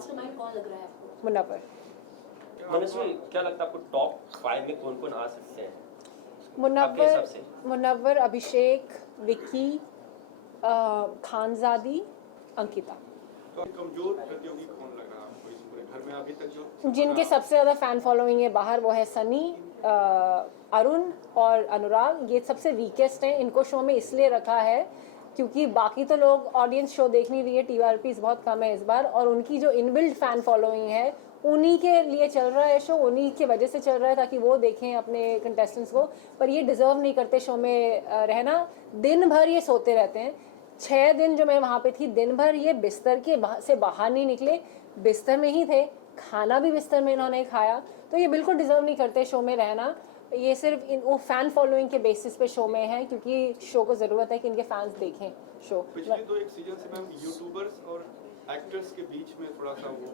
Mastermind कौन लग रहा है आपको? मुनव्वर। मनस्वी, क्या लगता है आपको टॉप 5 में कौन-कौन आ सकते हैं आपके मुनव्वर, हिसाब से? मुनव्वर, अभिषेक, विक्की, खानजादी, अंकिता। तो कमजोर प्रतियोगी कौन लग रहा है आपको इस पूरे घर में अभी तक जो जिनके सबसे ज़्यादा फ़ैन फॉलोइंग है बाहर, वो है सनी, अरुण और अनुराग। ये सबसे वीकेस्ट हैं। इनको शो में इसलिए रखा है क्योंकि बाकी तो लोग ऑडियंस शो देख नहीं रही है, टीआरपीस बहुत कम है इस बार, और उनकी जो इनबिल्ट फ़ैन फॉलोइंग है उन्हीं के लिए चल रहा है शो, उन्हीं की वजह से चल रहा है ताकि वो देखें अपने कंटेस्टेंट्स को। पर ये डिज़र्व नहीं करते शो में रहना। दिन भर ये सोते रहते हैं। 6 दिन जो मैं वहाँ पे थी, दिन भर ये बिस्तर के से बाहर नहीं निकले, बिस्तर में ही थे, खाना भी बिस्तर में इन्होंने खाया। तो ये बिल्कुल डिज़र्व नहीं करते शो में रहना। ये सिर्फ वो फ़ैन फॉलोइंग के बेसिस पे शो में है क्योंकि शो को ज़रूरत है कि इनके फैंस देखें शो। पिछले तो एक सीजन से मैम यूट्यूबर्स और एक्टर्स के बीच में थोड़ा सा वो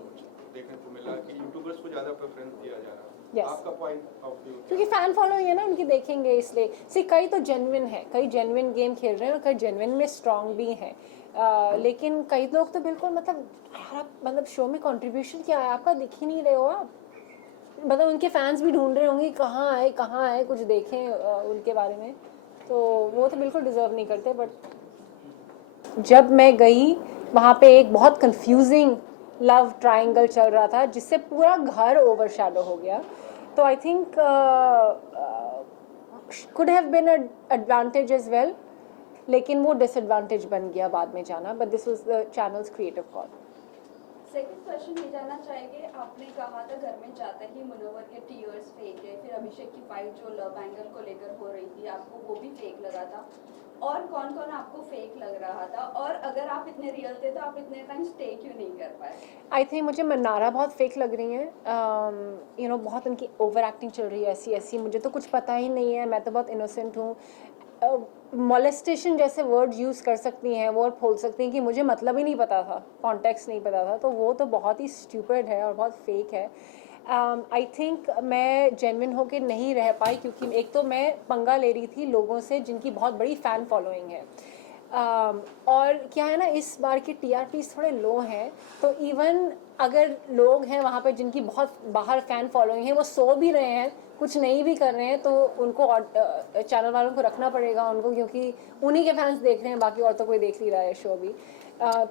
देखने को मिला कि यूट्यूबर्स को ज़्यादा प्रेफरेंस दिया जा रहा है। Yes. आपका पॉइंट ऑफ व्यू क्योंकि फ़ैन फॉलोइंग है ना उनकी, देखेंगे इसलिए। कई तो जेन्युइन है, कई जेन्युइन गेम खेल रहे हैं और कई जेन्युइन में स्ट्रॉन्ग भी हैं। लेकिन कई लोग तो बिल्कुल यार आप शो में कंट्रीब्यूशन क्या है आपका, दिख ही नहीं रहे हो आप। उनके फैंस भी ढूंढ रहे होंगे कहाँ है कुछ देखें उनके बारे में। तो वो तो बिल्कुल डिज़र्व नहीं करते। बट जब मैं गई वहाँ पे एक बहुत कंफ्यूजिंग लव ट्रायंगल चल रहा था जिससे पूरा घर ओवरशैडो हो गया। तो I think could have been a advantage as well, लेकिन वो डिसएडवांटेज बन गया बाद में जाना। But this was the channel's creative call. Second question ये जानना चाहेंगे, आपने कहा था घर में जाते ही मुनव्वर के टीयर्स फेक है, फिर अभिषेक की फाइट जो लव एंगल को लेकर हो रही थी आपको वो भी फेक लगा था, और कौन कौन आपको फेक लग रहा था, और अगर आप इतने रियल थे तो आप इतने टाइम स्टे क्यों नहीं कर पाए? आई थिंक मुझे मन्नारा बहुत फेक लग रही हैं। बहुत उनकी ओवर एक्टिंग चल रही है ऐसी। मुझे तो कुछ पता ही नहीं है, मैं तो बहुत इनोसेंट हूँ। मोलेस्टेशन जैसे वर्ड यूज़ कर सकती हैं वो, और बोल सकती हैं कि मुझे मतलब ही नहीं पता था, कॉन्टेक्स्ट नहीं पता था। तो वो तो बहुत ही स्टूपिड है और बहुत फेक है। आई थिंक मैं जेन्युइन होकर नहीं रह पाई क्योंकि एक तो मैं पंगा ले रही थी लोगों से जिनकी बहुत बड़ी फ़ैन फॉलोइंग है। और क्या है ना, इस बार के टीआरपीस थोड़े लो हैं, तो इवन अगर लोग हैं वहाँ पे जिनकी बहुत बाहर फ़ैन फॉलोइंग है, वो सो भी रहे हैं, कुछ नहीं भी कर रहे हैं, तो उनको चैनल वालों को रखना पड़ेगा उनको, क्योंकि उन्हीं के फैंस देख रहे हैं, बाकी और तो कोई देख नहीं रहा है शो भी।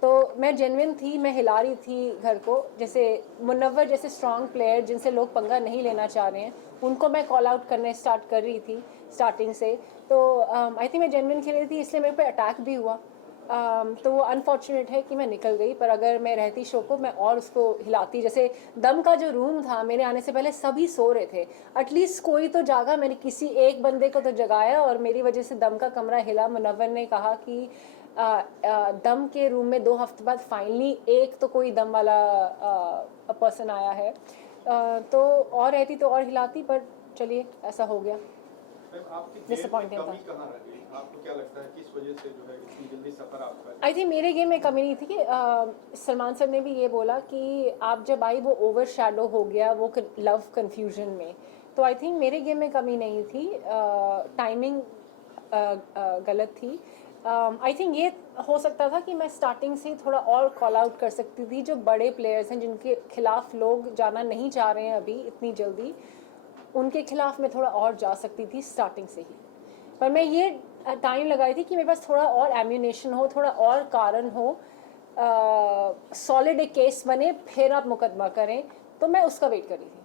तो मैं जेन्युइन थी, मैं हिला रही थी घर को। जैसे मुनव्वर जैसे स्ट्रॉन्ग प्लेयर जिनसे लोग पंगा नहीं लेना चाह रहे हैं, उनको मैं कॉल आउट करने स्टार्ट कर रही थी स्टार्टिंग से। तो आई थिंक मैं जेन्युइन खेल रही थी, इसलिए मेरे पे अटैक भी हुआ। तो वो अनफॉर्चुनेट है कि मैं निकल गई, पर अगर मैं रहती शो को मैं और उसको हिलाती। जैसे दम का जो रूम था, मेरे आने से पहले सभी सो रहे थे, एटलीस्ट कोई तो जागा। मैंने किसी एक बंदे को तो जगाया और मेरी वजह से दम का कमरा हिला। मुनव्वर ने कहा कि दम के रूम में 2 हफ्ते बाद फाइनली एक तो कोई दम वाला पर्सन आया है। तो और रहती तो और हिलाती, पर चलिए ऐसा हो गया। डिसअपॉइंटिंग था। कहाँ रह गई? आपको क्या लगता है किस वजह से जो है इतनी जल्दी सफर आपका? आई थिंक मेरे गेम में कमी नहीं थी कि सलमान सर ने भी ये बोला कि आप जब आई वो ओवर शैडो हो गया वो लव कन्फ्यूजन में। तो आई थिंक मेरे गेम में कमी नहीं थी, टाइमिंग गलत थी। आई थिंक ये हो सकता था कि मैं स्टार्टिंग से थोड़ा और कॉल आउट कर सकती थी। जो बड़े प्लेयर्स हैं जिनके खिलाफ लोग जाना नहीं चाह रहे हैं अभी इतनी जल्दी, उनके खिलाफ मैं थोड़ा और जा सकती थी स्टार्टिंग से ही। पर मैं ये टाइम लगाई थी कि मेरे पास थोड़ा और एम्यूनेशन हो, थोड़ा और कारण हो, सॉलिड एक केस बने, फिर आप मुकदमा करें। तो मैं उसका वेट कर रही थी।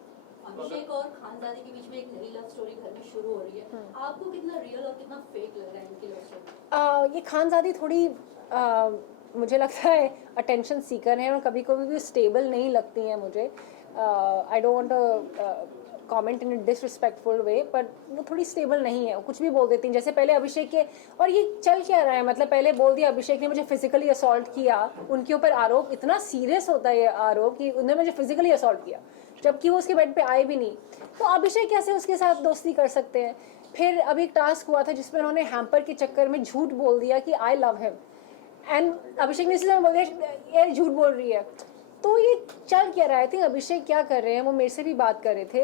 अभिषेक और खानजादी के बीच में एक नई लव स्टोरी घर में शुरू हो रही है, आपको कितना रियल और कितना फेक लग रहा है इनकी लव स्टोरी? ये खानजादी थोड़ी मुझे लगता है अटेंशन सीकर हैं और कभी कभी भी स्टेबल नहीं लगती हैं मुझे। I don't want comment in a disrespectful way, पर वो थोड़ी स्टेबल नहीं है, कुछ भी बोल देती हैं। जैसे पहले अभिषेक के, और ये चल क्या रहा है, मतलब पहले बोल दिया अभिषेक ने मुझे फिजिकली असॉल्ट किया, उनके ऊपर आरोप इतना सीरियस होता है ये आरोप कि उन्होंने मुझे फिजिकली असॉल्ट किया, जबकि वो उसके बेड पे आए भी नहीं। तो अभिषेक कैसे उसके साथ दोस्ती कर सकते हैं? फिर अभी एक टास्क हुआ था जिसमें उन्होंने हैम्पर के चक्कर में झूठ बोल दिया कि आई लव हिम, एंड अभिषेक ने इसलिए बोल दिया ये झूठ बोल रही है। तो ये चल क्या रहा है? आई थिंक अभिषेक क्या कर रहे हैं, वो मेरे से भी बात कर रहे थे,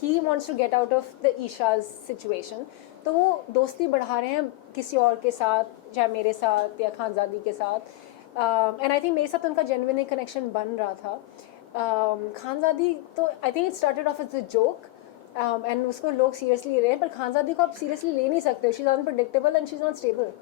he wants to get out of the ईशाज सिचुएशन। तो वो दोस्ती बढ़ा रहे हैं किसी और के साथ, चाहे मेरे साथ या खानजादी के साथ। एंड आई थिंक मेरे साथ उनका जेन्युइन कनेक्शन बन रहा था. खानजादी तो I think it started off as a joke and उसको लोग सीरियसली ले रहे हैं, पर खानजादी को आप सीरियसली ले नहीं सकते. She is unpredictable and she is not stable.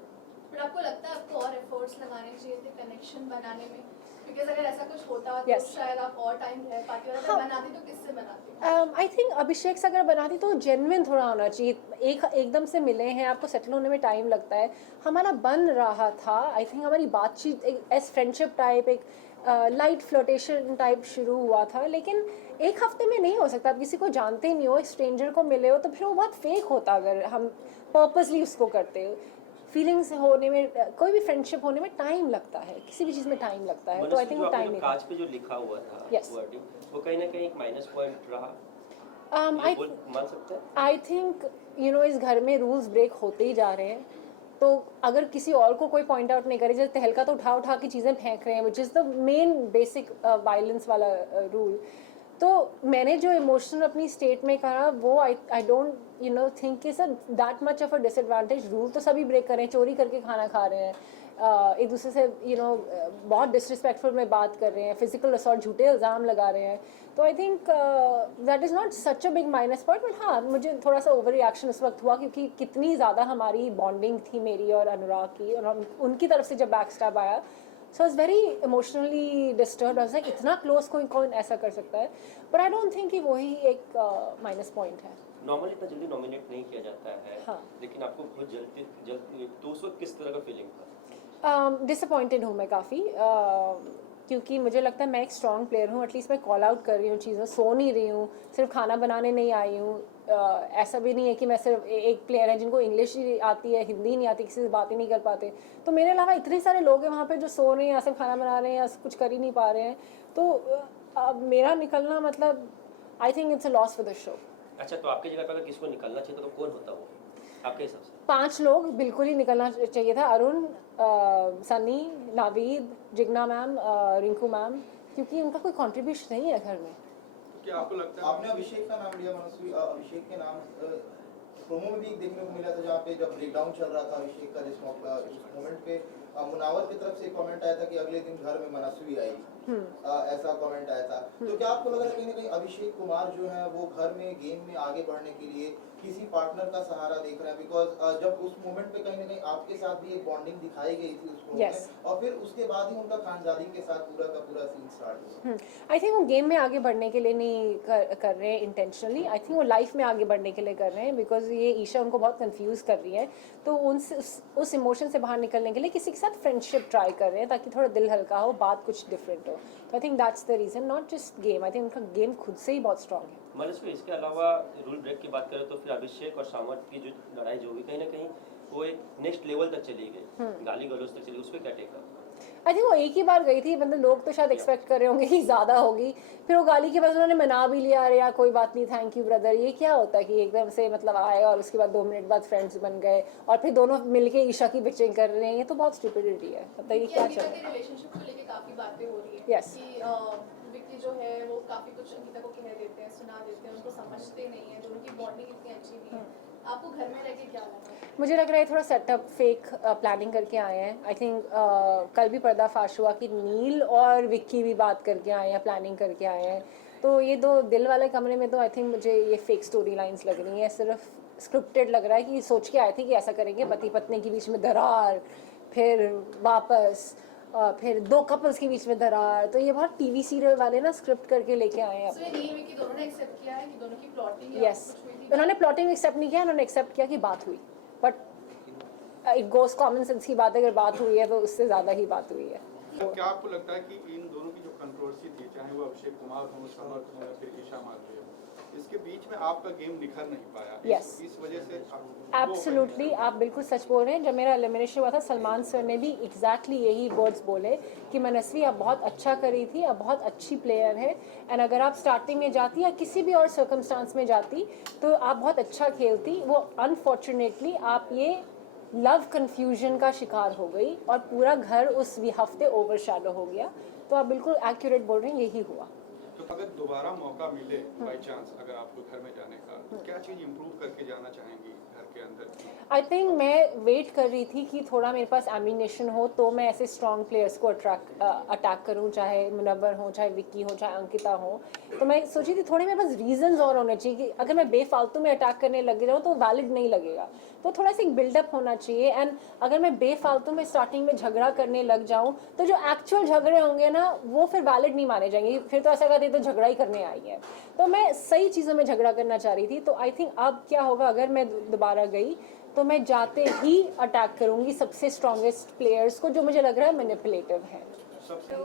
पर आपको लगता है आपको और एफर्ट्स लगाने चाहिए थे कनेक्शन बनाने में? बिकॉज़ अगर ऐसा कुछ होता तो Yes. शायद आप और टाइम रह पाते. और हाँ. अगर बनाती तो किससे बनाती? आई थिंक अभिषेक से अगर बनाती तो जेन्युइन थोड़ा होना चाहिए. एकदम से मिले हैं, आपको सेटल होने में टाइम लगता है. हमारा बन रहा था. आई थिंक हमारी बातचीत एक एस फ्रेंडशिप टाइप, एक लाइट फ्लोटेशन टाइप शुरू हुआ था, लेकिन एक हफ्ते में नहीं हो सकता. आप किसी को जानते नहीं हो, स्ट्रेंजर को मिले हो, तो फिर वो बहुत फेक होता अगर हम पर्पसली उसको करते हो. फीलिंग्स होने में, कोई भी फ्रेंडशिप होने में टाइम लगता है, किसी भी चीज़ में टाइम लगता है. तो आई थिंक वो टाइम नहीं कांच पे जो लिखा हुआ था Yes. वर्डिंग, वो कहीं ना कहीं एक माइनस पॉइंट रहा. आई मान सकते हैं. आई थिंक इस घर में रूल्स ब्रेक होते ही जा रहे हैं. तो अगर किसी और को कोई पॉइंट आउट नहीं करे, जैसे तहलका तो उठा उठा के चीज़ें फेंक रहे हैं, which is the main basic violence वाला रूल. तो मैंने जो इमोशनल अपनी स्टेट में कहा, वो I don't think is that much of a disadvantage. Rule तो सभी ब्रेक कर रहे हैं, चोरी करके खाना खा रहे हैं, एक दूसरे से बहुत डिसरिस्पेक्टफुल में बात कर रहे हैं, फिजिकल असॉल्ट, झूठे इल्ज़ाम लगा रहे हैं. तो I think that is not such a big minus point. But हाँ, मुझे थोड़ा सा ओवर रिएक्शन उस वक्त हुआ, क्योंकि कितनी ज़्यादा हमारी बॉन्डिंग थी मेरी और अनुराग की, और उनकी तरफ से जब बैक स्टैब आया, so I was very emotionally disturbed. I was like, इतना क्लोज कोई कौन ऐसा कर सकता है. बट आई डोंट थिंक कि वही एक माइनस पॉइंट है. नॉर्मली इतना जल्दी नॉमिनेट नहीं किया जाता है. हाँ. लेकिन आपको बहुत जल्दी तो उस वक्त किस तरह का फीलिंग था? डिसअपॉइंटेड हूँ मैं काफ़ी, क्योंकि मुझे लगता है मैं एक स्ट्रॉन्ग प्लेयर हूँ. एटलीस्ट मैं कॉल आउट कर रही हूँ चीज़ों, सो नहीं रही हूँ, सिर्फ खाना बनाने नहीं आई हूँ. ऐसा भी नहीं है कि मैं सिर्फ एक प्लेयर है जिनको इंग्लिश ही आती है, हिंदी नहीं आती, किसी से बात ही नहीं कर पाते. तो मेरे अलावा इतने सारे लोग हैं वहाँ पे जो सो रहे हैं, या सिर्फ खाना बना रहे हैं, या कुछ कर ही नहीं पा रहे हैं. तो अब मेरा निकलना, मतलब I think it's a loss for the show. अच्छा, तो आपकी जगह पर अगर किसी को निकलना चाहिए तो कौन होता वो आपके हिसाब से? 5 लोग बिल्कुल ही निकलना चाहिए था. अरुण, सनी, नावीद, जिग्ना मैम, रिंकू मैम, क्योंकि उनका कोई कंट्रीब्यूशन नहीं है घर में. क्या आपको लगता है? आपने अभिषेक का नाम लिया मनस्वी, अभिषेक के नाम प्रोमो में भी देखने को मिला था, जहाँ पे जब ब्रेकडाउन चल रहा था अभिषेक का, जिस मोमेंट पे मुनावर की तरफ से कमेंट आया था कि अगले दिन घर में मनस्वी आएगी, ऐसा कमेंट आया था. तो क्या आपको लग रहा है कहीं ना कहीं अभिषेक कुमार जो है वो घर में गेम में आगे बढ़ने के लिए किसी पार्टनर का सहारा देख रहे हैं? बिकॉज जब उस मोमेंट पे कहीं ना कहीं आपके साथ भी एक बॉन्डिंग दिखाई गई थी उस प्रोमो Yes. में, और फिर उसके बाद ही उनका खानजादी के साथ पूरा का पूरा सीन स्टार्ट हुआ. आई थिंक वो गेम में आगे बढ़ने के लिए नहीं कर रहे हैं इंटेंशनली. आई थिंक वो लाइफ में आगे बढ़ने के लिए कर रहे हैं, बिकॉज ये ईशा उनको बहुत कंफ्यूज कर रही है. तो उस इमोशन से बाहर निकलने के लिए किसी के साथ फ्रेंडशिप ट्राई कर रहे हैं, ताकि थोड़ा दिल हल्का हो, बात कुछ डिफरेंट हो. तो I think that's the reason, not just game. I think उनका गेम खुद से ही बहुत स्ट्रॉन्ग है. मनस्वी, इसके अलावा रूल ब्रेक की बात करें तो फिर अभिषेक और सामंत की जो लड़ाई जो हुई, कहीं ना कहीं वो एक नेक्स्ट लेवल तक चली गई, गाली गलौज तक चली, उस पर क्या टेक है? आई थिंक वो एक ही बार गई थी, मतलब लोग तो शायद एक्सपेक्ट कर रहे होंगे कि ज़्यादा होगी. फिर वो गाली के बाद उन्होंने मना भी लिया, अरे यार कोई बात नहीं, थैंक यू ब्रदर. ये क्या होता है कि एकदम से मतलब आए और उसके बाद 2 मिनट बाद फ्रेंड्स बन गए, और फिर दोनों मिलके ईशा की पिचिंग कर रहे हैं. ये तो बहुत स्टुपिडिटी है. बताइए क्या चल रहा है. रिलेशनशिप को लेके काफी बातें हो रही है. Yes. कि विक्की जो है वो काफी कुछ अंकिता को कह देते हैं, सुना देते हैं, उनको समझते नहीं है, दोनों की बॉन्डिंग इतनी अच्छी नहीं है. आपको घर में रह के क्या लगा? मुझे लग रहा है थोड़ा सेटअप फेक प्लानिंग करके आए हैं. आई थिंक कल भी पर्दाफाश हुआ कि नील और विक्की भी बात करके आए हैं, प्लानिंग करके आए हैं. तो ये 2 दिल वाले कमरे में तो आई थिंक मुझे ये फेक स्टोरी लाइन्स लग रही हैं. सिर्फ स्क्रिप्टेड लग रहा है कि सोच के आए थे कि ऐसा करेंगे, पति पत्नी के बीच में दरार, फिर वापस, फिर 2 कपल्स के बीच में दरार. तो ये बहुत टीवी सीरियल वाले ना स्क्रिप्ट करके लेके आए हैं. सो ये नील विक्की दोनों ने एक्सेप्ट किया है कि दोनों की प्लॉटिंग यस, उन्होंने प्लॉटिंग एक्सेप्ट नहीं किया, उन्होंने एक्सेप्ट किया कि बात हुई. But it goes common sense की बात है, अगर बात हुई है तो उससे ज़्यादा ही बात हुई है. तो क्या आपको लगता है कि इन दोनों की जो कंट्रोवर्सी थी, चाहे वो अभिषेक कुमार हो, समर्थ हो या फिर ईशा माधवी हो, इसके बीच में आपका गेम निखर नहीं पाया? Yes. इस वजह से एब्सोल्युटली, आप बिल्कुल सच बोल रहे हैं. जब मेरा एलिमिनेशन हुआ था, सलमान सर ने भी एग्जैक्टली यही वर्ड्स बोले कि मनस्वी आप बहुत अच्छा करी थी, आप बहुत अच्छी प्लेयर है, एंड अगर आप स्टार्टिंग में जाती या किसी भी और सर्कमस्टांस में जाती तो आप बहुत अच्छा खेलती. वो अनफॉर्चुनेटली आप ये लव कन्फ्यूजन का शिकार हो गई और पूरा घर उस हफ्ते ओवरशैडो हो गया. तो आप बिल्कुल एक्यूरेट बोल रहे हैं, यही हुआ. तो अगर दोबारा मौका मिले बाई चांस अगर आपको घर में जाने का, तो क्या चीज़ इम्प्रूव करके जाना चाहेंगी घर आपके अंदर की? आई थिंक मैं वेट कर रही थी कि थोड़ा मेरे पास एम्यूनेशन हो तो मैं ऐसे स्ट्रॉन्ग प्लेयर्स को अटैक करूं, चाहे मुनव्वर हो, चाहे विक्की हो, चाहे अंकिता हो। तो मैं सोची थी थोड़े मेरे पास रीजंस और होने चाहिए कि अगर मैं बेफालतू में अटैक करने लग जाऊँ तो वैलिड नहीं लगेगा। तो थोड़ा सा एक बिल्डअप होना चाहिए। एंड अगर मैं बेफालतू में स्टार्टिंग में झगड़ा करने लग जाऊँ तो जो एक्चुअल झगड़े होंगे ना वो फिर वैलिड नहीं माने जाएंगे, फिर तो ऐसा कहते तो झगड़ा ही करने आई है। तो मैं सही चीज़ों में झगड़ा करना चाह रही थी। तो आई थिंक अब क्या होगा, अगर मैं दोबारा गई तो मैं जाते ही अटैक करूंगी सबसे स्ट्रॉन्गेस्ट प्लेयर्स को जो मुझे लग रहा है मैनिपुलेटिव है। सबसे